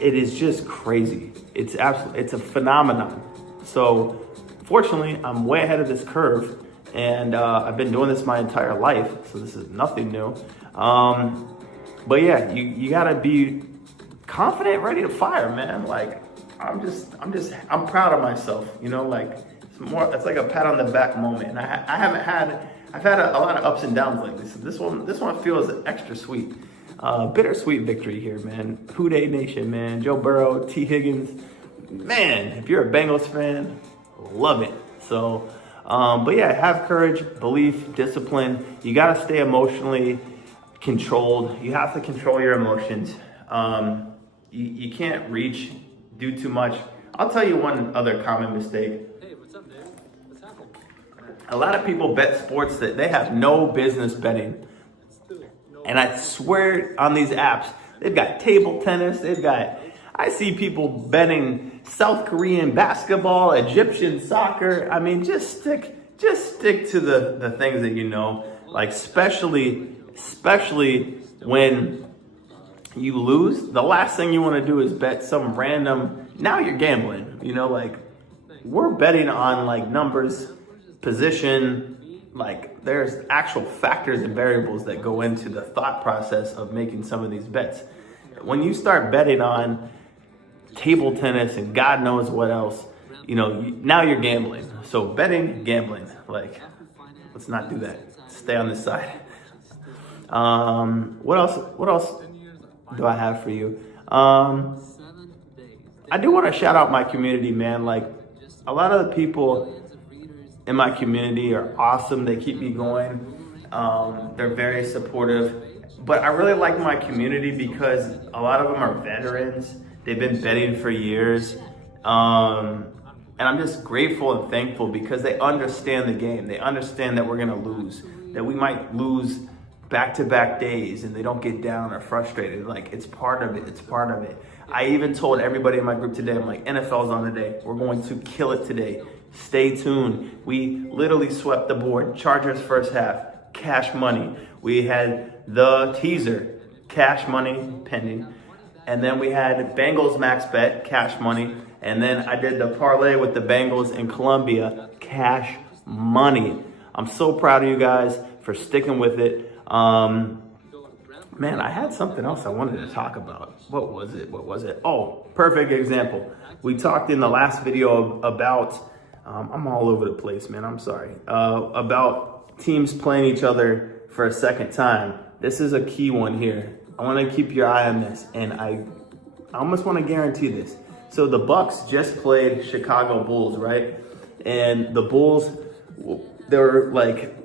it is just crazy. It's a phenomenon. So fortunately, I'm way ahead of this curve, and I've been doing this my entire life, so this is nothing new. But yeah, you gotta be confident, ready to fire, man. Like, I'm proud of myself, it's like a pat on the back moment. And I've had a lot of ups and downs lately. So this one feels extra sweet. Bittersweet victory here, man. Who Dey Nation, man. Joe Burrow, T. Higgins. Man, if you're a Bengals fan, love it. So, but yeah, have courage, belief, discipline. You got to stay emotionally controlled. You have to control your emotions. You can't do too much. I'll tell you one other common mistake. Hey, what's up, dude? What's happening? A lot of people bet sports that they have no business betting. And I swear on these apps, they've got table tennis, I see people betting South Korean basketball, Egyptian soccer. I mean, just stick to the things that you know. Like, especially when you lose, the last thing you want to do is bet some random, now you're gambling, we're betting on like numbers, position, like there's actual factors and variables that go into the thought process of making some of these bets. When you start betting on table tennis and God knows what else, now you're gambling. So betting, gambling, like, let's not do that. Stay on this side. What else do I have for you? I do want to shout out my community, man. Like, a lot of the people in my community are awesome. They keep me going. They're very supportive. But I really like my community because a lot of them are veterans. They've been betting for years. And I'm just grateful and thankful because they understand the game. They understand that we're gonna lose, that we might lose back-to-back days and they don't get down or frustrated. Like, it's part of it, it's part of it. I even told everybody in my group today, I'm like, NFL's on today. We're going to kill it today. Stay tuned. We literally swept the board. Chargers first half, cash money. We had the teaser, cash money pending. And then we had Bengals max bet, cash money. And then I did the parlay with the Bengals in Columbia, cash money. I'm so proud of you guys for sticking with it. Man, I had something else I wanted to talk about. What was it? Oh, perfect example. We talked in the last video about, I'm all over the place, man, I'm sorry. About teams playing each other for a second time. This is a key one here. I wanna keep your eye on this, and I almost wanna guarantee this. So the Bucks just played Chicago Bulls, right? And the Bulls, they were like,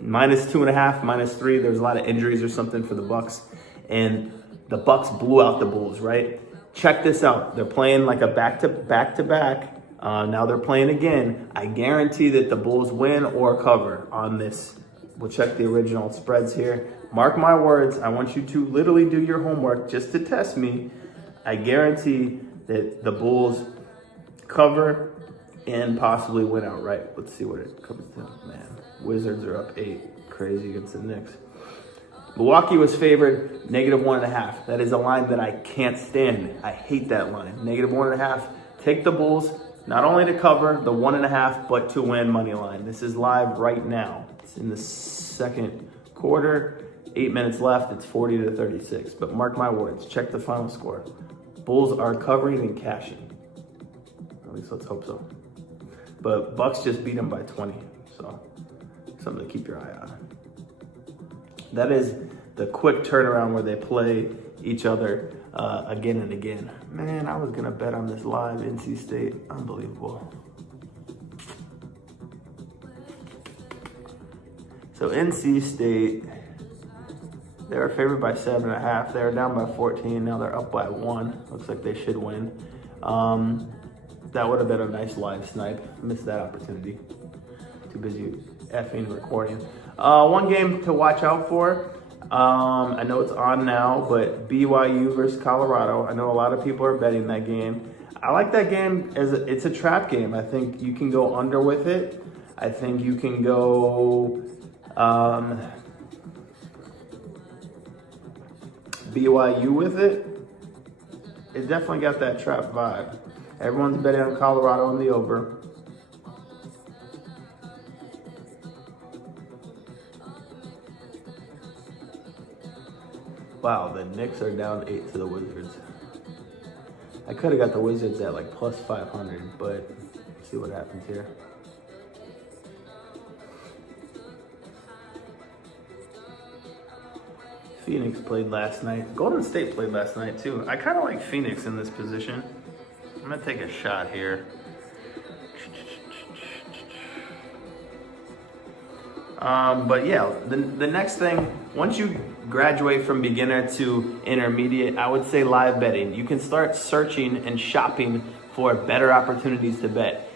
-2.5, -3. There's a lot of injuries or something for the Bucks, and the Bucks blew out the Bulls, right? Check this out. They're playing like a back-to-back. Now they're playing again. I guarantee that the Bulls win or cover on this. We'll check the original spreads here. Mark my words. I want you to literally do your homework just to test me. I guarantee that the Bulls cover and possibly win outright. Let's see what it comes to, man. Wizards are up 8, crazy against the Knicks. Milwaukee was favored, -1.5. That is a line that I can't stand. I hate that line. -1.5. Take the Bulls, not only to cover the 1.5, but to win money line. This is live right now. It's in the second quarter, 8 minutes left. It's 40-36. But mark my words, check the final score. Bulls are covering and cashing. At least let's hope so. But Bucks just beat them by 20, so something to keep your eye on. That is the quick turnaround where they play each other again and again. Man, I was gonna bet on this live NC State. Unbelievable. So NC State, they were favored by 7.5. They were down by 14. Now they're up by 1. Looks like they should win. That would have been a nice live snipe. Missed that opportunity. Too busy effing recording. One game to watch out for. I know it's on now, but BYU versus Colorado. I know a lot of people are betting that game. I like that game as it's a trap game. I think you can go under with it. I think you can go BYU with it. It definitely got that trap vibe. Everyone's betting on Colorado on the over. Wow, the Knicks are down 8 to the Wizards. I could have got the Wizards at like plus 500, but let's see what happens here. Phoenix played last night. Golden State played last night too. I kind of like Phoenix in this position. I'm gonna take a shot here. But yeah, the next thing, once you graduate from beginner to intermediate, I would say live betting. You can start searching and shopping for better opportunities to bet.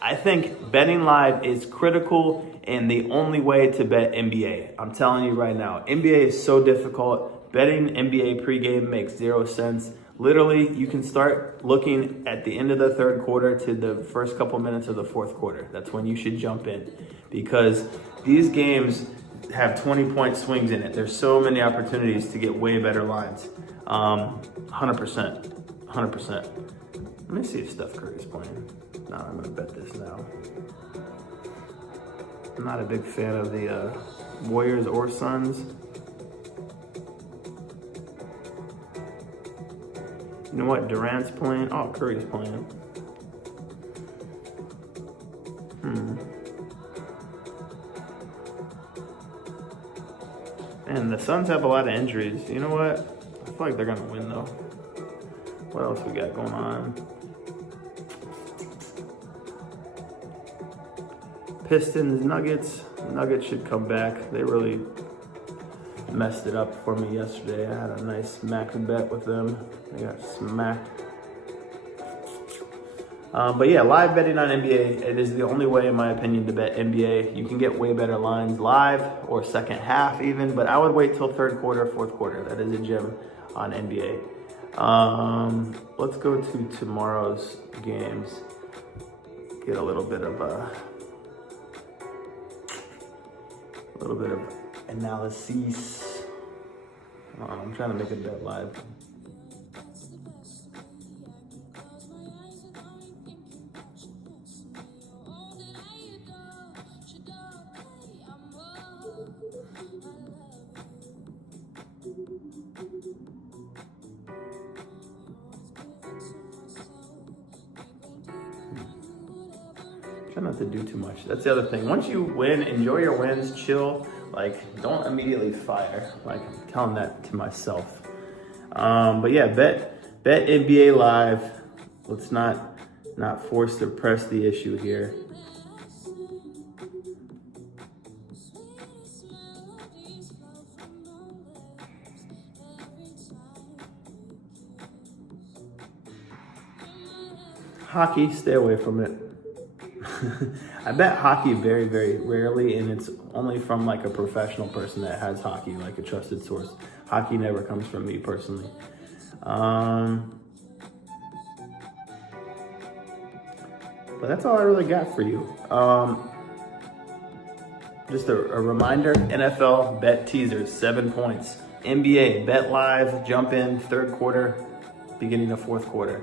I think betting live is critical and the only way to bet NBA. I'm telling you right now, NBA is so difficult. Betting NBA pregame makes 0 sense. Literally, you can start looking at the end of the third quarter to the first couple minutes of the fourth quarter. That's when you should jump in because these games have 20-point swings in it. There's so many opportunities to get way better lines. 100%. Let me see if Steph Curry's playing. No, I'm gonna bet this now. I'm not a big fan of the Warriors or Suns. You know what? Durant's playing. Oh, Curry's playing. And the Suns have a lot of injuries. You know what? I feel like they're gonna win though. What else we got going on? Pistons, Nuggets. Nuggets should come back. They really messed it up for me yesterday. I had a nice max bet with them. They got smacked. But yeah, live betting on NBA, it is the only way, in my opinion, to bet NBA. You can get way better lines live or second half even, but I would wait till third quarter, fourth quarter. That is a gem on NBA. Let's go to tomorrow's games. Get a little bit of analysis. I'm trying to make a bet live. Try not to do too much. That's the other thing. Once you win, enjoy your wins, chill. Like, don't immediately fire. Like, I'm telling that to myself. But yeah, bet NBA live. Let's not force to press the issue here. Hockey, stay away from it. I bet hockey very, very rarely, and it's only from like a professional person that has hockey, like a trusted source. Hockey never comes from me personally. But that's all I really got for you. Just a reminder, NFL bet teasers, 7 points. NBA bet live, jump in, third quarter, beginning of fourth quarter.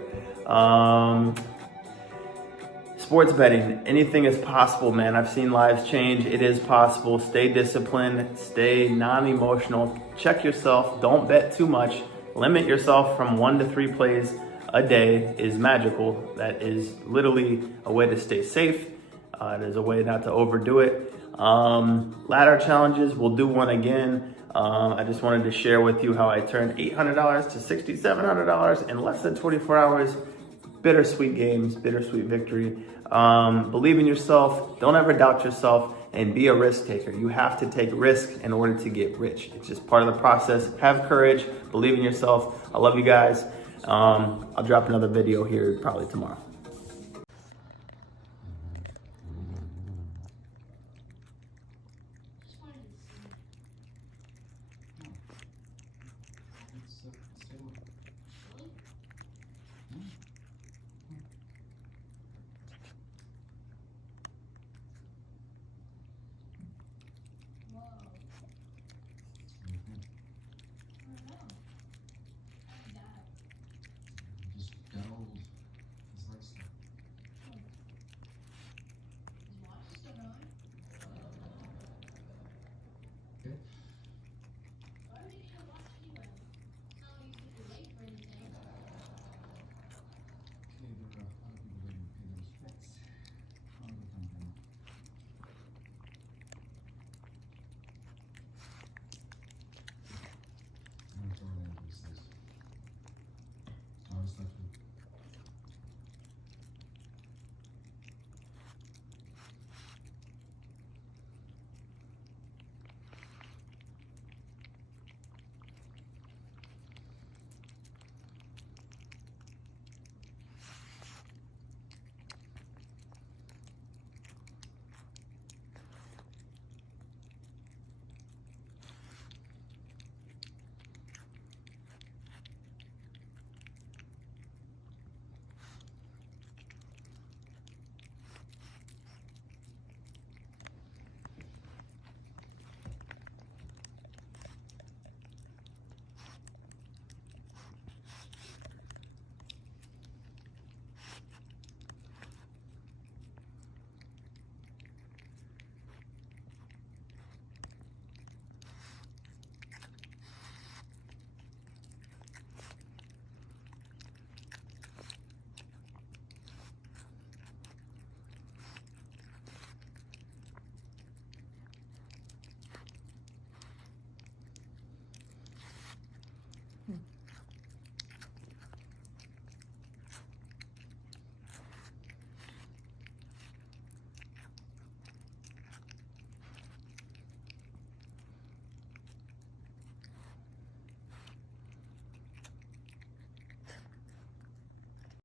Sports betting, anything is possible, man. I've seen lives change. It is possible. Stay disciplined, stay non-emotional. Check yourself. Don't bet too much. Limit yourself from 1 to 3 plays a day is magical. That is literally a way to stay safe. It is a way not to overdo it. Ladder challenges, we'll do one again. I just wanted to share with you how I turned $800 to $6,700 in less than 24 hours. Bittersweet games, bittersweet victory. Believe in yourself. Don't ever doubt yourself, and be a risk taker. You have to take risk in order to get rich. It's just part of the process. Have courage. Believe in yourself. I love you guys. I'll drop another video here probably tomorrow. Okay.